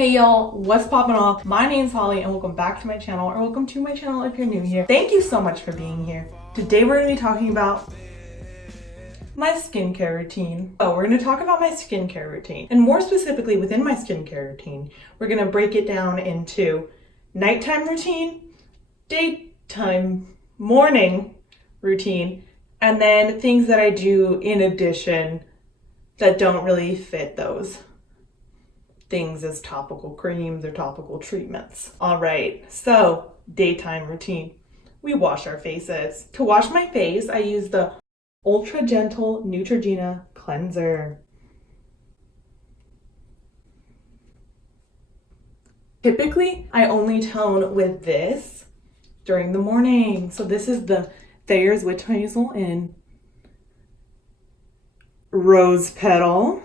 Hey y'all, what's popping off? My name's Holly and welcome back to my channel, or welcome to my channel if you're new here. Thank you so much for being here. Today we're going to be talking about my skincare routine. We're going to talk about my skincare routine, and more specifically within my skincare routine, we're going to break it down into nighttime routine, daytime, morning routine, and then things that I do in addition that don't really fit those things as topical creams or topical treatments. All right, so daytime routine. We wash our faces. To wash my face, I use the Ultra Gentle Neutrogena Cleanser. Typically, I only tone with this during the morning. So this is the Thayer's Witch Hazel in Rose Petal.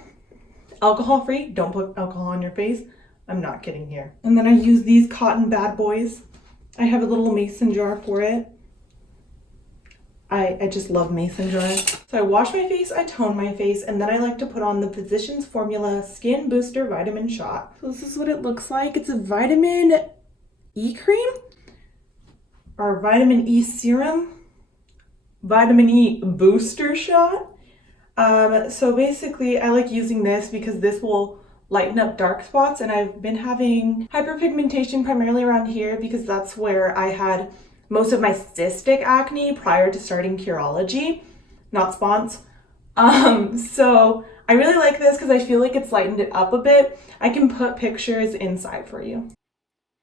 Alcohol free, don't put alcohol on your face. I'm not kidding here. And then I use these cotton bad boys. I have a little mason jar for it. I just love mason jars. So I wash my face, I tone my face, and then I like to put on the Physicians Formula Skin Booster Vitamin Shot. So this is what it looks like. It's a vitamin E cream or vitamin E serum, vitamin E booster shot. So basically I like using this because this will lighten up dark spots, and I've been having hyperpigmentation primarily around here because that's where I had most of my cystic acne prior to starting Cureology, not spons. So I really like this because I feel like it's lightened it up a bit. I can put pictures inside for you.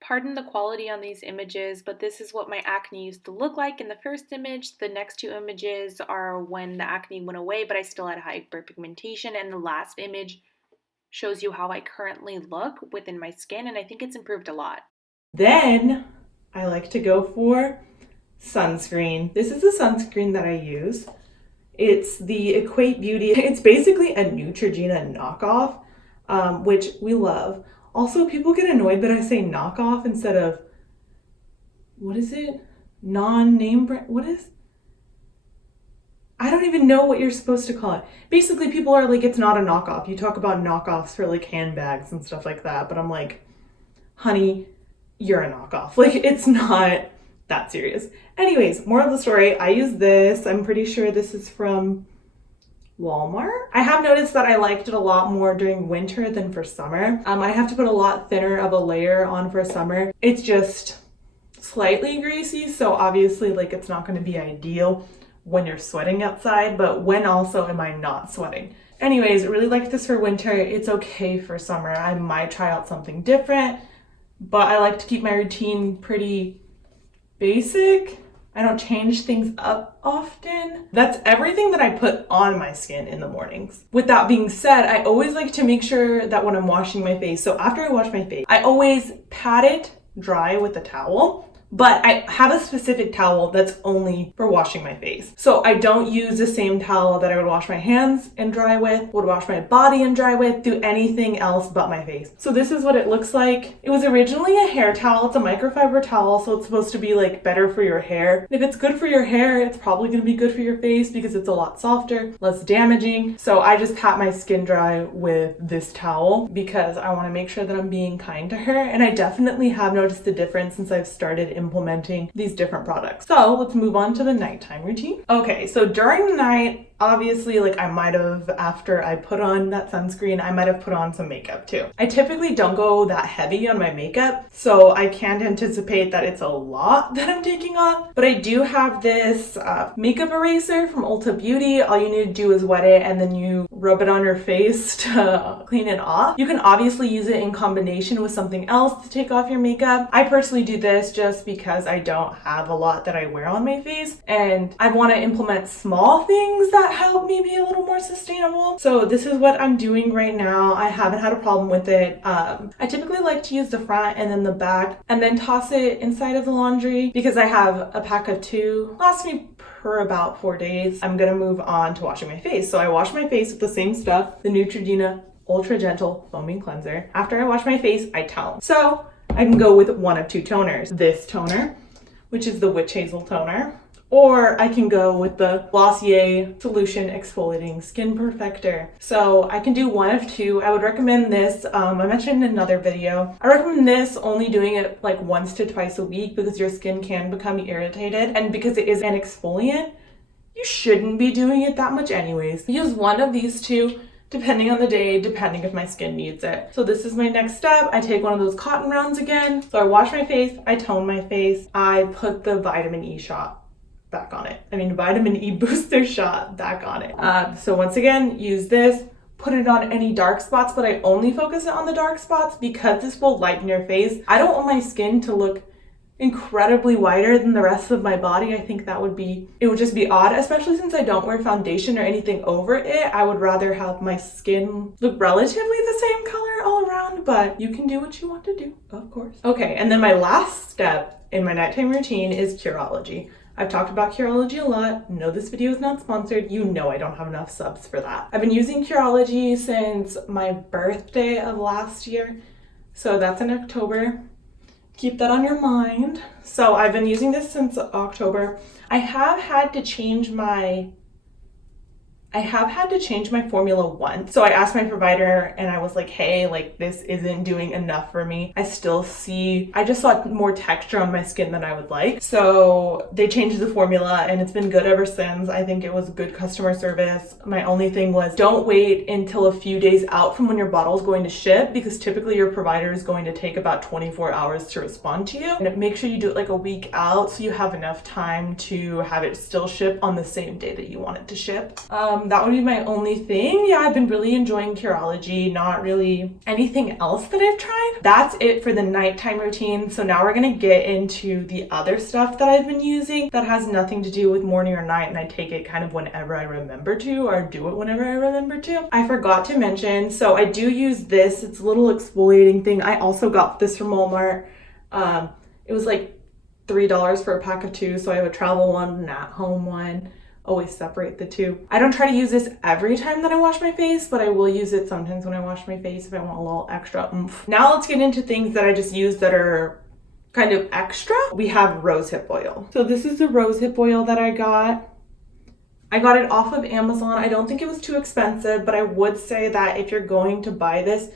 Pardon the quality on these images, but this is what my acne used to look like in the first image. The next two images are when the acne went away, but I still had hyperpigmentation, and the last image shows you how I currently look within my skin, and I think it's improved a lot. Then I like to go for sunscreen. This is the sunscreen that I use. It's the Equate Beauty. It's basically a Neutrogena knockoff, which we love. Also, people get annoyed that I say knockoff instead of, what is it? Non-name brand? What is? I don't even know what you're supposed to call it. Basically, people are like, it's not a knockoff. You talk about knockoffs for like handbags and stuff like that, but I'm like, honey, you're a knockoff. Like, it's not that serious. Anyways, more of the story, I use this. I'm pretty sure this is from Walmart. I have noticed that I liked it a lot more during winter than for summer. I have to put a lot thinner of a layer on for summer. It's just slightly greasy, so obviously like it's not going to be ideal when you're sweating outside, but when also am I not sweating? Anyways, really like this for winter. It's okay for summer. I might try out something different, but I like to keep my routine pretty basic. I don't change things up often. That's everything that I put on my skin in the mornings. With that being said, I always like to make sure that when I'm washing my face, so after I wash my face, I always pat it dry with a towel. But I have a specific towel that's only for washing my face. So I don't use the same towel that I would wash my hands and dry with, would wash my body and dry with, do anything else but my face. So this is what it looks like. It was originally a hair towel. It's a microfiber towel, so it's supposed to be like better for your hair. If it's good for your hair, it's probably gonna be good for your face because it's a lot softer, less damaging. So I just pat my skin dry with this towel because I wanna make sure that I'm being kind to her. And I definitely have noticed a difference since I've started implementing these different products. So let's move on to the nighttime routine. Okay, so during the night, obviously, like I might have, after I put on that sunscreen, I might have put on some makeup too. I typically don't go that heavy on my makeup, so I can't anticipate that it's a lot that I'm taking off, but I do have this makeup eraser from Ulta Beauty. All you need to do is wet it and then you rub it on your face to clean it off. You can obviously use it in combination with something else to take off your makeup. I personally do this just because I don't have a lot that I wear on my face, and I want to implement small things that help me be a little more sustainable. So this is what I'm doing right now. I haven't had a problem with it. I typically like to use the front and then the back and then toss it inside of the laundry because I have a pack of 2. Lasts me for about 4 days. I'm gonna move on to washing my face. So I wash my face with the same stuff, the Neutrogena Ultra Gentle Foaming Cleanser. After I wash my face, I tone. So I can go with one of 2 toners. This toner, which is the Witch Hazel toner, or I can go with the Glossier Solution Exfoliating Skin Perfector. So I can do one of two. I would recommend this. I mentioned in another video. I recommend this only doing it like once to twice a week because your skin can become irritated, and because it is an exfoliant, you shouldn't be doing it that much anyways. Use one of these two depending on the day, depending if my skin needs it. So this is my next step. I take one of those cotton rounds again. So I wash my face, I tone my face, I put the vitamin E shot back on it. Vitamin E booster shot back on it. So once again, use this, put it on any dark spots, but I only focus it on the dark spots because this will lighten your face. I don't want my skin to look incredibly whiter than the rest of my body. I think it would just be odd, especially since I don't wear foundation or anything over it. I would rather have my skin look relatively the same color all around, but you can do what you want to do, of course. Okay, and then my last step in my nighttime routine is Cureology. I've talked about Cureology a lot. No, this video is not sponsored. You know I don't have enough subs for that. I've been using Cureology since my birthday of last year. So that's in October. Keep that on your mind. So I've been using this since October. I have had to change my formula once. So I asked my provider and I was like, hey, like this isn't doing enough for me. I just saw more texture on my skin than I would like. So they changed the formula and it's been good ever since. I think it was good customer service. My only thing was don't wait until a few days out from when your bottle is going to ship, because typically your provider is going to take about 24 hours to respond to you. And make sure you do it like a week out so you have enough time to have it still ship on the same day that you want it to ship. That would be my only thing. Yeah, I've been really enjoying Cureology, not really anything else that I've tried. That's it for the nighttime routine. So now we're gonna get into the other stuff that I've been using that has nothing to do with morning or night, and I take it kind of whenever I remember to, or do it whenever I remember to. I forgot to mention, so I do use this. It's a little exfoliating thing. I also got this from Walmart. It was like $3 for a pack of two, so I have a travel one and an at-home one. Always separate the two. I don't try to use this every time that I wash my face, but I will use it sometimes when I wash my face if I want a little extra oomph. Now let's get into things that I just use that are kind of extra. We have rosehip oil. So this is the rosehip oil that I got. I got it off of Amazon. I don't think it was too expensive, but I would say that if you're going to buy this,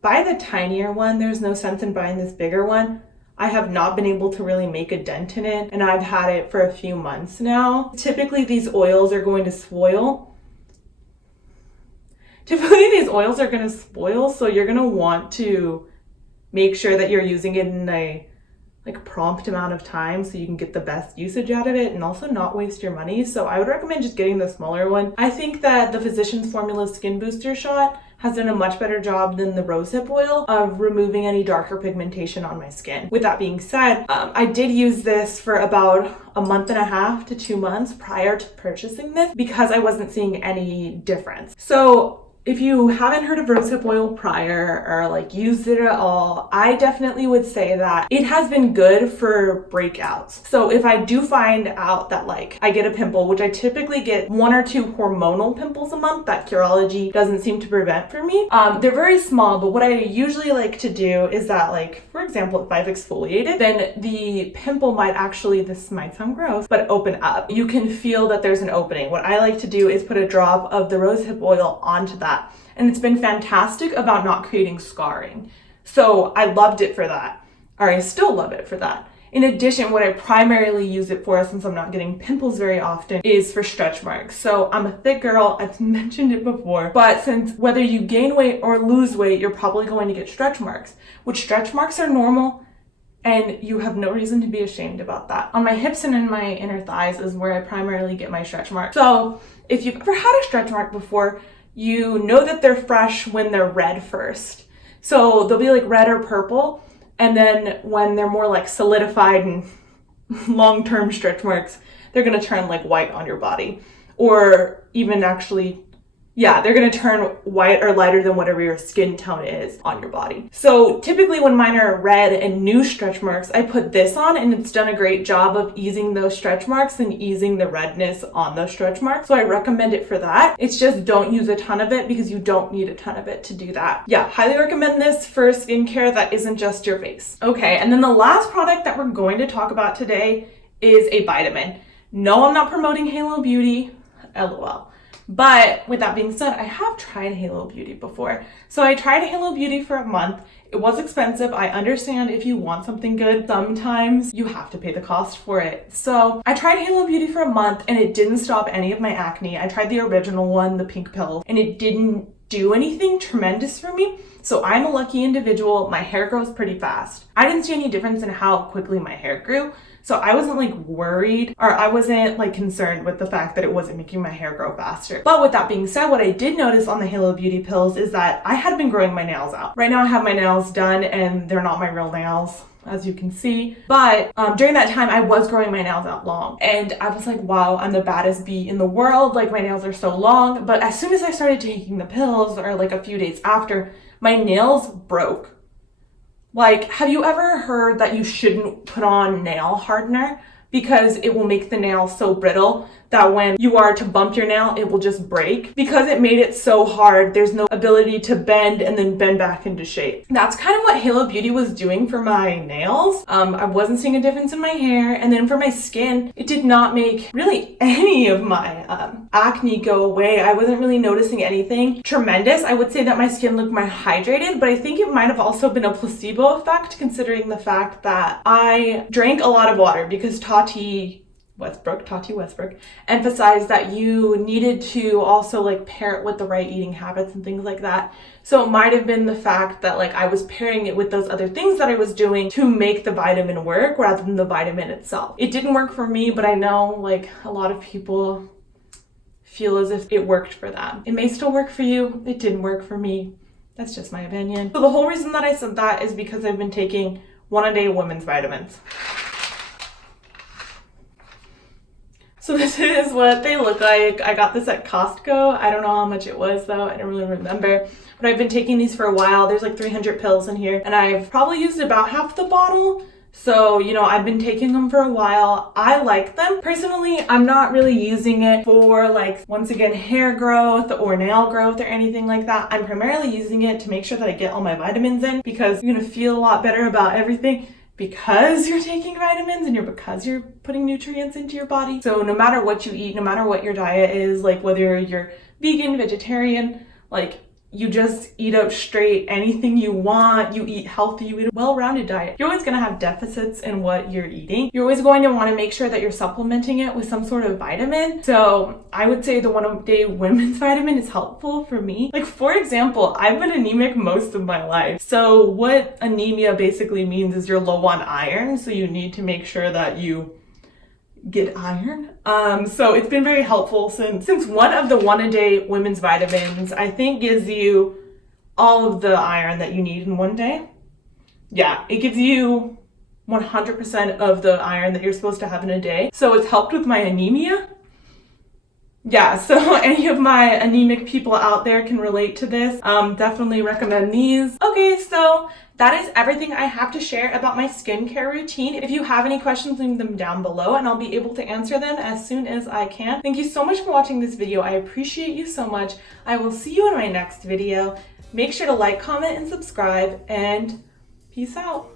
buy the tinier one. There's no sense in buying this bigger one. I have not been able to really make a dent in it, and I've had it for a few months now. Typically these oils are going to spoil. So you're going to want to make sure that you're using it in a prompt amount of time so you can get the best usage out of it and also not waste your money. So I would recommend just getting the smaller one. I think that the Physicians Formula Skin Booster Shot has done a much better job than the rosehip oil of removing any darker pigmentation on my skin. With that being said, I did use this for about a month and a half to 2 months prior to purchasing this because I wasn't seeing any difference. So if you haven't heard of rosehip oil prior or used it at all, I definitely would say that it has been good for breakouts. So if I do find out that I get a pimple, which I typically get 1 or 2 hormonal pimples a month that Cureology doesn't seem to prevent for me. They're very small, but what I usually like to do is that for example, if I've exfoliated, then the pimple might actually, this might sound gross, but open up. You can feel that there's an opening. What I like to do is put a drop of the rosehip oil onto that. And it's been fantastic about not creating scarring. So I loved it for that, or I still love it for that. In addition, what I primarily use it for, since I'm not getting pimples very often, is for stretch marks. So I'm a thick girl, I've mentioned it before, but since whether you gain weight or lose weight, you're probably going to get stretch marks, which stretch marks are normal. And you have no reason to be ashamed about that. On my hips and in my inner thighs is where I primarily get my stretch marks. So if you've ever had a stretch mark before, you know that they're fresh when they're red first. So they'll be red or purple. And then when they're more solidified and long-term stretch marks, they're gonna turn white on your body. Or even actually, yeah, they're gonna turn white or lighter than whatever your skin tone is on your body. So typically when mine are red and new stretch marks, I put this on and it's done a great job of easing those stretch marks and easing the redness on those stretch marks. So I recommend it for that. It's just don't use a ton of it because you don't need a ton of it to do that. Yeah, highly recommend this for skincare that isn't just your face. Okay, and then the last product that we're going to talk about today is a vitamin. No, I'm not promoting Halo Beauty, LOL. But with that being said, I have tried Halo Beauty before. So I tried Halo Beauty for a month. It was expensive. I understand if you want something good, sometimes you have to pay the cost for it. So I tried Halo Beauty for a month and it didn't stop any of my acne. I tried the original one, the pink pill, and it didn't do anything tremendous for me. So I'm a lucky individual. My hair grows pretty fast. I didn't see any difference in how quickly my hair grew. So I wasn't like worried, or I wasn't like concerned with the fact that it wasn't making my hair grow faster. But with that being said, what I did notice on the Halo Beauty pills is that I had been growing my nails out. Right now I have my nails done and they're not my real nails, as you can see. But during that time, I was growing my nails out long. And I was like, wow, I'm the baddest bee in the world. Like, my nails are so long. But as soon as I started taking the pills, or like a few days after, my nails broke. Like, have you ever heard that you shouldn't put on nail hardener because it will make the nail so brittle that when you are to bump your nail, it will just break? Because it made it so hard, there's no ability to bend and then bend back into shape. That's kind of what Halo Beauty was doing for my nails. I wasn't seeing a difference in my hair, and then for my skin, it did not make really any of my acne go away. I wasn't really noticing anything tremendous. I would say that my skin looked more hydrated, but I think it might have also been a placebo effect, considering the fact that I drank a lot of water, because Tati Westbrook emphasized that you needed to also like pair it with the right eating habits and things like that. So it might have been the fact that like I was pairing it with those other things that I was doing to make the vitamin work rather than the vitamin itself. It didn't work for me, but I know like a lot of people feel as if it worked for them. It may still work for you. It didn't work for me. That's just my opinion. So the whole reason that I said that is because I've been taking 1-a-day women's vitamins. So this is what they look like. I got this at Costco. I don't know how much it was though. I don't really remember. But I've been taking these for a while. There's like 300 pills in here. And I've probably used about half the bottle. So, you know, I've been taking them for a while. I like them. Personally, I'm not really using it for like, once again, hair growth or nail growth or anything like that. I'm primarily using it to make sure that I get all my vitamins in, because you're gonna feel a lot better about everything because you're taking vitamins and because you're putting nutrients into your body. So no matter what you eat, no matter what your diet is, like whether you're vegan, vegetarian, like you just eat up straight anything you want, you eat healthy, you eat a well-rounded diet. You're always going to have deficits in what you're eating. You're always going to want to make sure that you're supplementing it with some sort of vitamin. So I would say the 1-a-day women's vitamin is helpful for me. Like, for example, I've been anemic most of my life. So what anemia basically means is you're low on iron. So you need to make sure that you get iron. So it's been very helpful since one of the 1-a-day women's vitamins, I think, gives you all of the iron that you need in one day. Yeah, it gives you 100% of the iron that you're supposed to have in a day. So it's helped with my anemia. Yeah, so any of my anemic people out there can relate to this. Definitely recommend these. Okay, so that is everything I have to share about my skincare routine. If you have any questions, leave them down below and I'll be able to answer them as soon as I can. Thank you so much for watching this video. I appreciate you so much. I will see you in my next video. Make sure to like, comment, and subscribe, and peace out.